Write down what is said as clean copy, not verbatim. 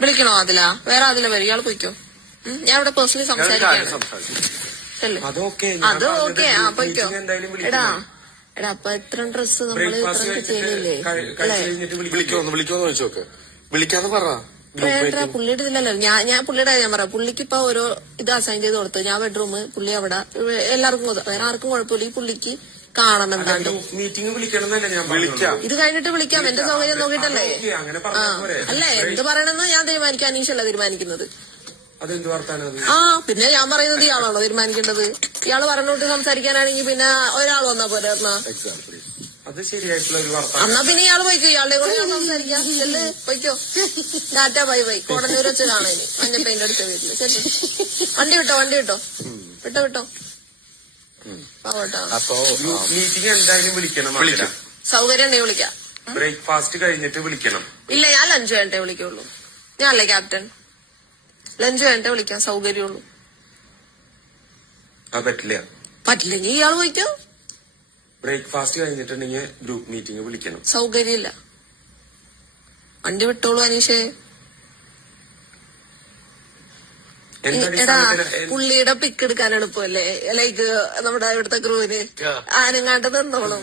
വിളിക്കണോ അതിലാ? വേറെ അതില വരും, ഇയാള് പോയിക്കോ. ഞാൻ ഇവിടെ പേഴ്സണലി സംസാരിക്കാണ്. അത് ഓക്കെ, പോയിക്കോ. എടാ അപ്പൊ ഇത്ര ഡ്രസ് നമ്മള് ചെയ്യലില്ലേ? വിളിക്കോന്ന് ചോദിച്ചോക്ക്. വിളിക്കാന്ന് പറ. വേണ്ട, പുള്ളിയുടെ ഇതിലല്ലോ. ഞാൻ പുള്ളിയുടെ ഞാൻ പറയാം. പുള്ളിക്ക് ഇപ്പൊ ഓരോ ഇത് അസൈൻ ചെയ്ത് കൊടുത്തു. ഞാൻ ബെഡ്റൂം, പുള്ളി അവിടെ. എല്ലാവർക്കും വേറെ ആർക്കും കുഴപ്പമില്ല. ഈ പുള്ളിക്ക് കാണണം എന്തായാലും. മീറ്റിംഗ് വിളിക്കണമെന്നല്ല ഞാൻ വിളിക്കാം. ഇത് കഴിഞ്ഞിട്ട് വിളിക്കാം, എന്റെ സൗകര്യം നോക്കിട്ടല്ലേ. അല്ലേ, എന്ത് പറയണമെന്ന് ഞാൻ തീരുമാനിക്കാം. അനീഷല്ല തീരുമാനിക്കുന്നത്. പിന്നെ ഞാൻ പറയുന്നത് ഇയാളാണോ തീരുമാനിക്കേണ്ടത്? ഇയാള് പറഞ്ഞോട്ട് സംസാരിക്കാനാണെങ്കിൽ പിന്നെ ഒരാൾ വന്നാ പോരെ. എന്നാ പിന്നെ ഇയാള് പോയിക്കോ. ഇയാളുടെ കൂടെ ഞാൻ സംസാരിക്കാം. ചെല്ല്, പോയിക്കോ. Tata, bye bye. കോടന്നൂർ വെച്ച് കാണാനി മഞ്ഞ പെയിന്റ് അടിച്ച വീട്ടില്. ചെല്ലു, വണ്ടി വിട്ടോ. വിട്ടോ അപ്പൊ മീറ്റിംഗ് എന്തായാലും വിളിക്കണം. സൗകര്യം ഉണ്ടെങ്കിൽ വിളിക്കാം. ബ്രേക്ക്ഫാസ്റ്റ് കഴിഞ്ഞിട്ട് വിളിക്കണം. ഇല്ല, ഞാൻ ലഞ്ച് കഴിഞ്ഞിട്ടേ വിളിക്കുള്ളൂ. ഞാനല്ലേ ക്യാപ്റ്റൻ. ലഞ്ച് കഴിഞ്ഞിട്ടേ വിളിക്കാം, സൗകര്യമുള്ളൂ. പറ്റില്ലെങ്കിൽ ഇയാൾ പോയിക്കോ. ബ്രേക്ക്ഫാസ്റ്റ് കഴിഞ്ഞിട്ടുണ്ടെങ്കിൽ ഗ്രൂപ്പ് മീറ്റിംഗ് വിളിക്കണം. സൗകര്യമില്ല. വണ്ടി വിട്ടോളൂ അനീഷേ. എടാ, പുള്ളിയുടെ പിക്ക് എടുക്കാൻ എളുപ്പമല്ലേ? ലൈക്ക് നമ്മുടെ ഇവിടുത്തെ ഗ്രൂവിന് ആനങ്ങാണ്ട് നിന്നോളും.